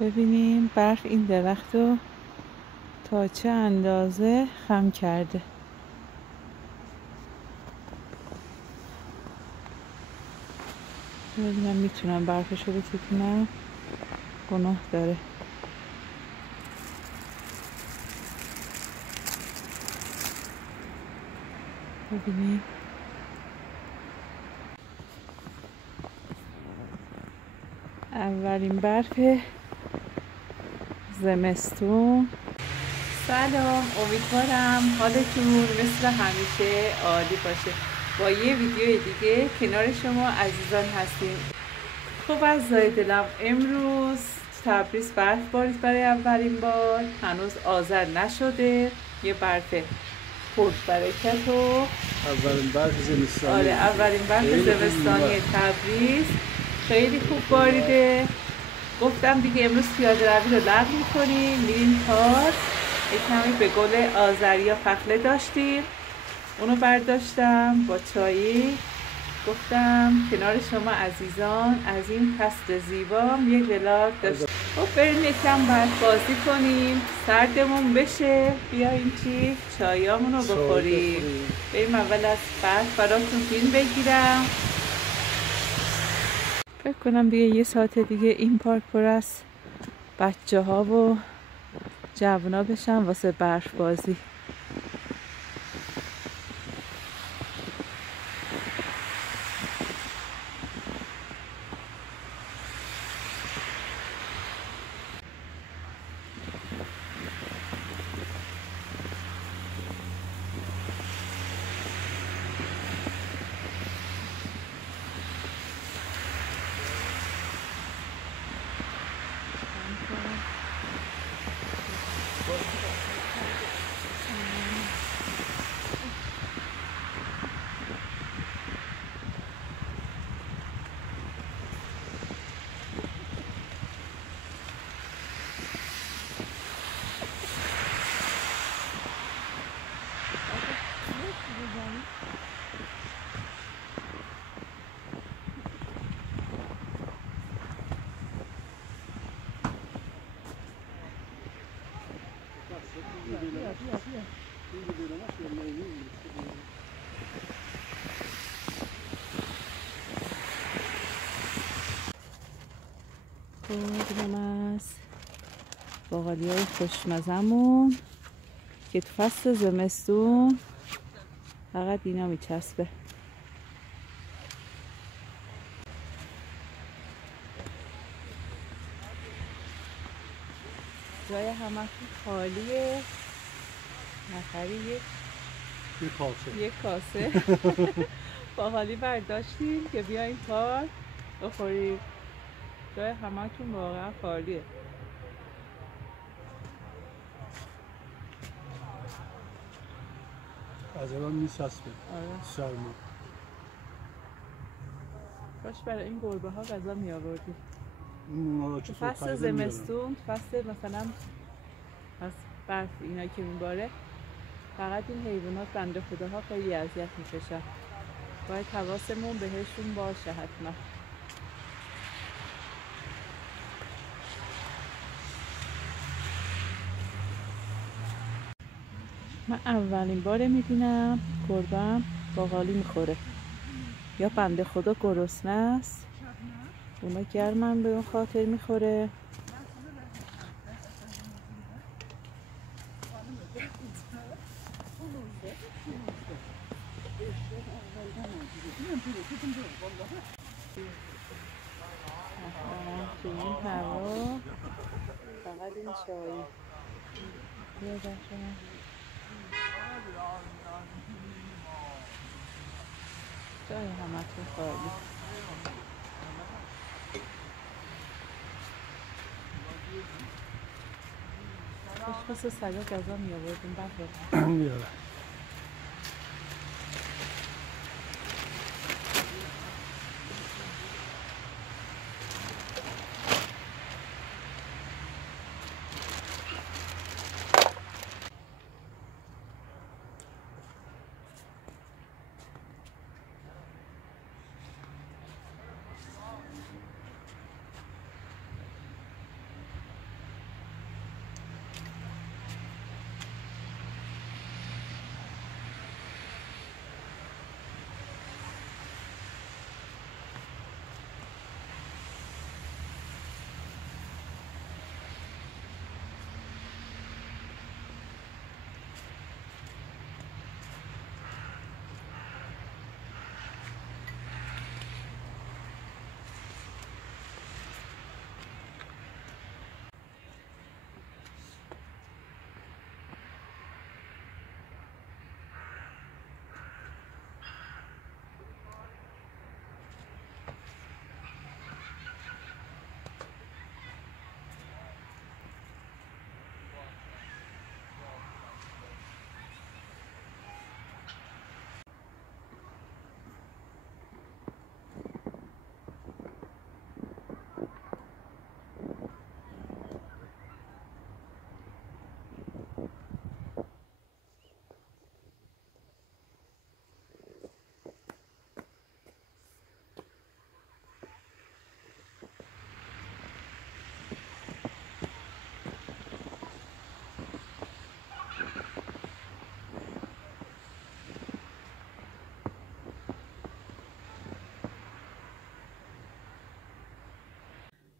ببینیم برف این درخت رو تا چه اندازه خم کرده. ببینم میتونم برفش رو بتکنم. گناه داره. ببینیم اولین برف زمستون. سلام، امیدوارم حالتون مثل همیشه عالی باشه. با یه ویدیو دیگه کنار شما عزیزان هستیم. خب عزیزای دلم، امروز تبریز برف بارید برای اولین بار. هنوز آذر نشده. یه برف پربرکت و اولین برف زمستانی. آره، اولین برف زمستانی تبریز خیلی خوب باریده. گفتم دیگه امروز پیاده روی رو لغو می‌کنیم، میریم پارک. یه کمی به گل آذریا پخله داشتیم، اونو برداشتم با چایی. گفتم کنار شما عزیزان از این فصل زیبا یک ولاگ داشتیم. خب بریم یکم برف بازی کنیم، سردمون بشه، بیایم چی چایامون رو بخوریم. بریم اول از برف براتون فیلم بگیرم. فکر کنم دیگه یه ساعت دیگه این پارک پر از بچه ها و جوونا بشن واسه برف بازی. اینم از باقالی های خوشمزمون که تو فصل زمستون فقط اینا میچسبه. جای همه خالیه. نفری یک کاسه باقالی برداشتیم که بیایم پارک بخوریم. جای همه‌تون واقعا خالیه. از الان میچسبه. آره. سرما. کاش برای این گربه ها غذا می آوردی. تو فصل زمستون، فصل مثلا از برف اینا که میباره، فقط این حیوانات بنده خداها خیلی اذیت میکشن. باید حواسمون بهشون باشه حتما. من اولین باره میبینم گربه‌ام باقالی میخوره. یا بنده خدا گرسنه است، اونا گرمن به اون خاطر میخوره. تو این هوا فقط این چایی. بیا بچه‌ها. جای همتون خالی. خوش سگا غذا می آوردیم بفرد. میاره.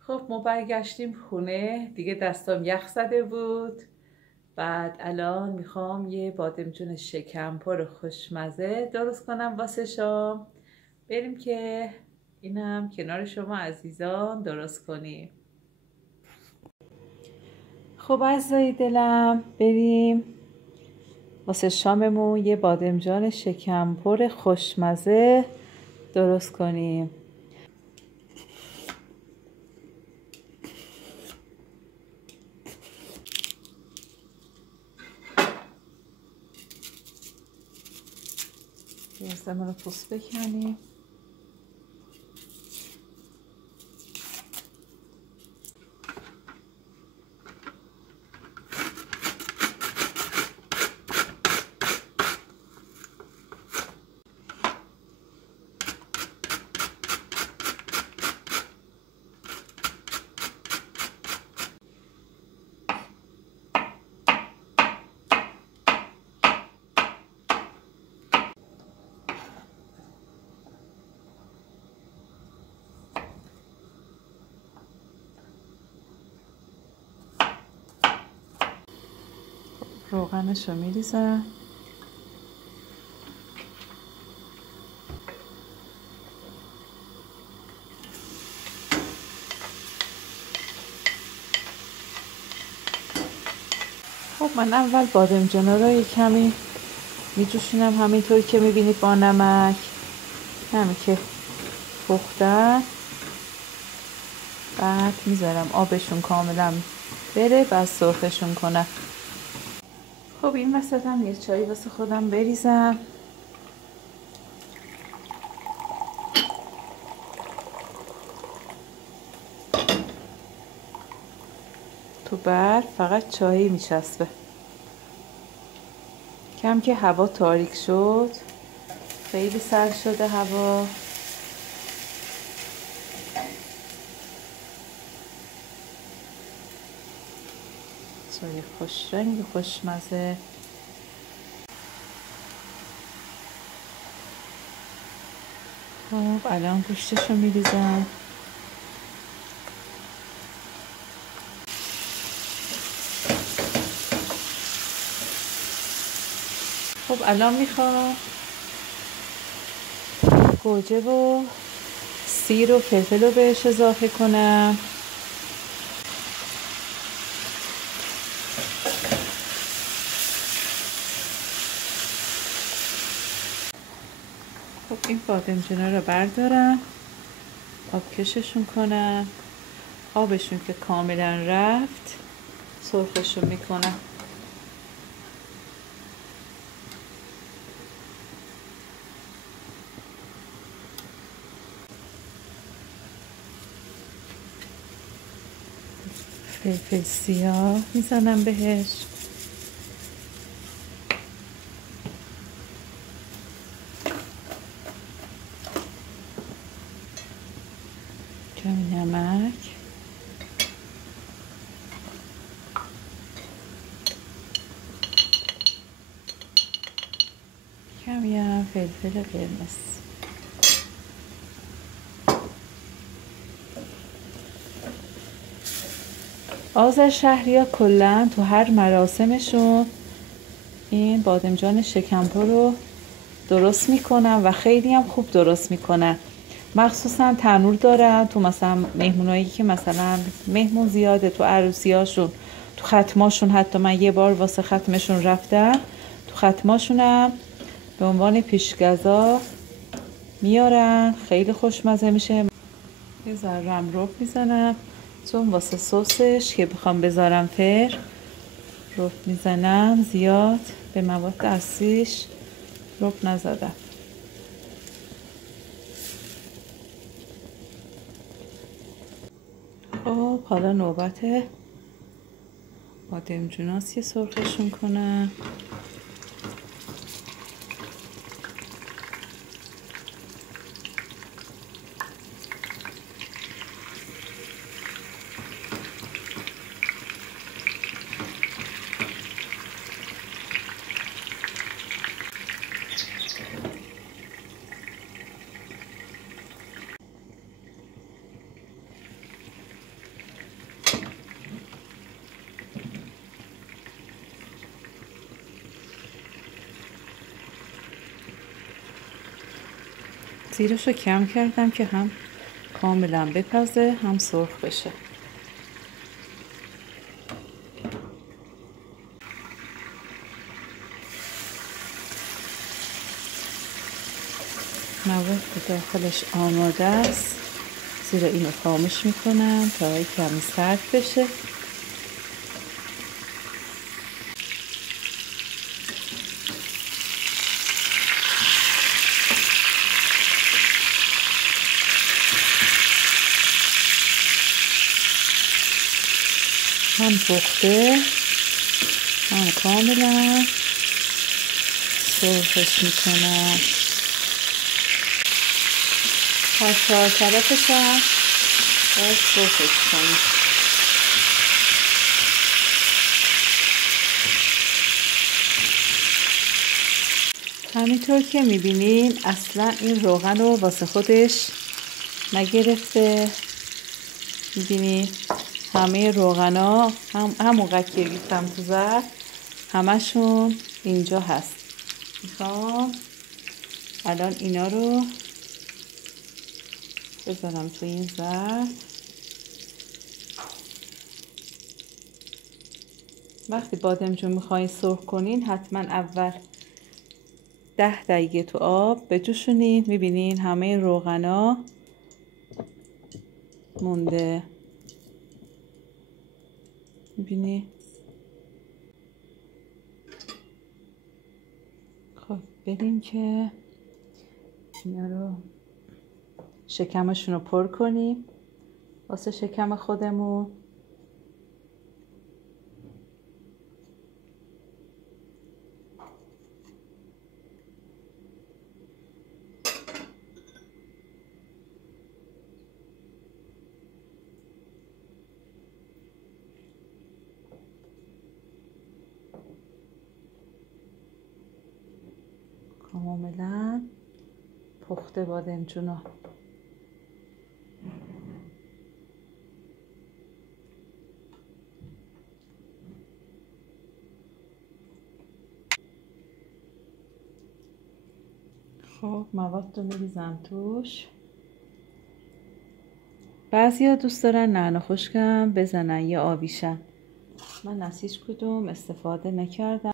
خب ما برگشتیم خونه دیگه، دستام یخ زده بود. بعد الان میخوام یه بادمجون شکمپر خوشمزه درست کنم واسه شام. بریم که اینم کنار شما عزیزان درست کنیم. خب عزیزای دلم، بریم واسه شاممون یه بادمجان شکمپر خوشمزه درست کنیم. یه رو پوست بکنیم. روغنش رو میریزم. خب من اول بادمجانا رو یه کمی میجوشونم همینطور که میبینید با نمک، همین که پختن. بعد میذارم آبشون کاملا بره، بعد سرخشون کنم. خب این وسط هم یه چایی واسه خودم بریزم. تو برف فقط چایی میچسبه. کم که هوا تاریک شد، خیلی سرد شده هوا. چای خوش رنگ خوشمزه. خب الان گوشتشو میریزم. خب الان میخوام گوجه و سیر و فلفل رو بهش اضافه کنم. خب این بادمجونا رو بردارم، آبکششون کنم. آبشون که کاملا رفت سرخشون میکنم. فلفل سیاه میزنم بهش. کمی نمک. کمی هم فلفل قرمز. آذرشهری‌ها کلا تو هر مراسمشون این بادمجان شکمپر رو درست میکنن و خیلی هم خوب درست میکنن. مخصوصا تنور دارن تو مثلا مهمونایی که مثلا مهمون زیاده، تو عروسیاشون، تو ختماشون. حتی من یه بار واسه ختمشون رفتم، تو ختماشونم به عنوان پیشگذا میارن، خیلی خوشمزه میشه. یه ذره رمرو میزنم چون واسه سسش که بخوام بذارم فر رب میزنم، زیاد به مواد اصلیش رب نزدم. خب حالا نوبت بادمجوناست که سرخشون کنم. زیرش رو کم کردم که هم کاملا بپزه هم سرخ بشه. مواد که داخلش آماده است، زیرا اینو خاموش میکنم تا کمی سرد بشه. هم پخته هم کاملا سرخش میکنم. هر 4 طرفش هم باید سرخش کنیم. همینطور که میبینین اصلا این روغن رو واسه خودش نگرفته. میبینین همه روغنا همونقدر که ریختم تو ظرف همشون اینجا هست. میخوام الان اینا رو بذارم تو این ظرف. وقتی بادمجون میخواین سرخ کنین حتما اول 10 دقیقه تو آب بجوشونین. میبینین همه روغنا مونده. میبینی؟ خب بریم که اینا رو شکمشون رو پر کنیم واسه شکم خودمون. کاملا پخته بادمجونا. خب مواد رو میریزم توش. بعضیا دوست دارن نعنا خشکم بزنن یا آبیشن. من از هیچ کدوم استفاده نکردم.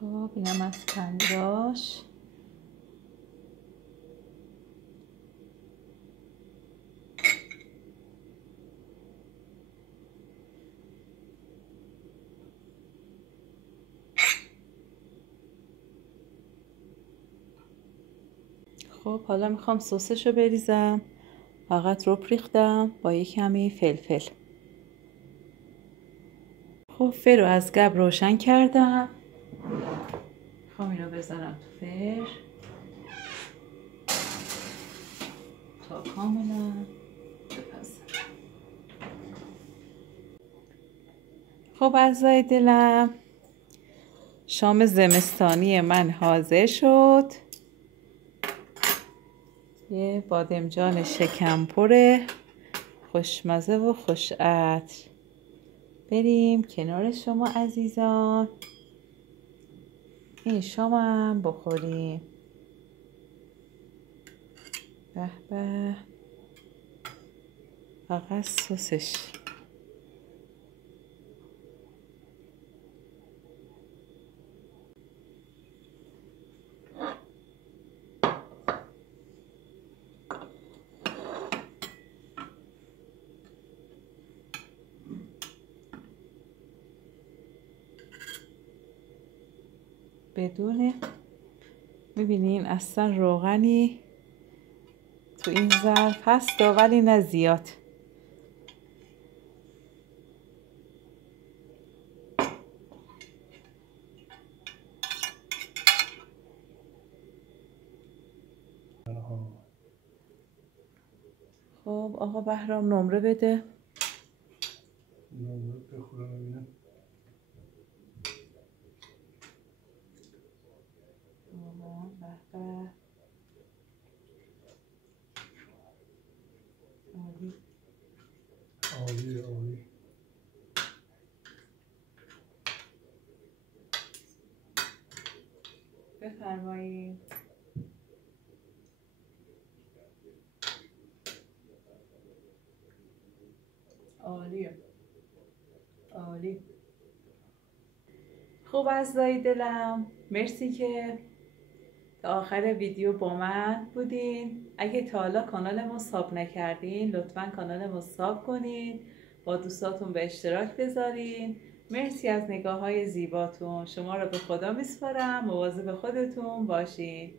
خب اینم از پنیراش. خب حالا میخوام سسش رو بریزم. فقط رب ریختم با یک کمی فلفل. خب فر رو از قبل روشن کردم. میخوام اینو بذارم تو فر تا کاملا بپزه. خب اعضای دلم، شام زمستانی من حاضر شد. یه بادمجان شکمپر خوشمزه و خوش عطر. بریم کنار شما عزیزان این شامم بخوریم. به به، فقط سسش. بدون میبینین اصلا روغنی تو این ظرف هست ولی نه زیاد. خب آقا بهرام نمره بده. نمره بخورم ببینم. عالی. عالی عالی. بفرمایید. عالیه. عالی. خوب عزیزای دلم، مرسی که تا آخر ویدیو با من بودین. اگه تا حالا کانال ما ساب نکردین لطفا کانال ما ساب کنین، با دوستاتون به اشتراک بذارین. مرسی از نگاه های زیباتون. شما رو به خدا میسپارم. مواظب خودتون باشین.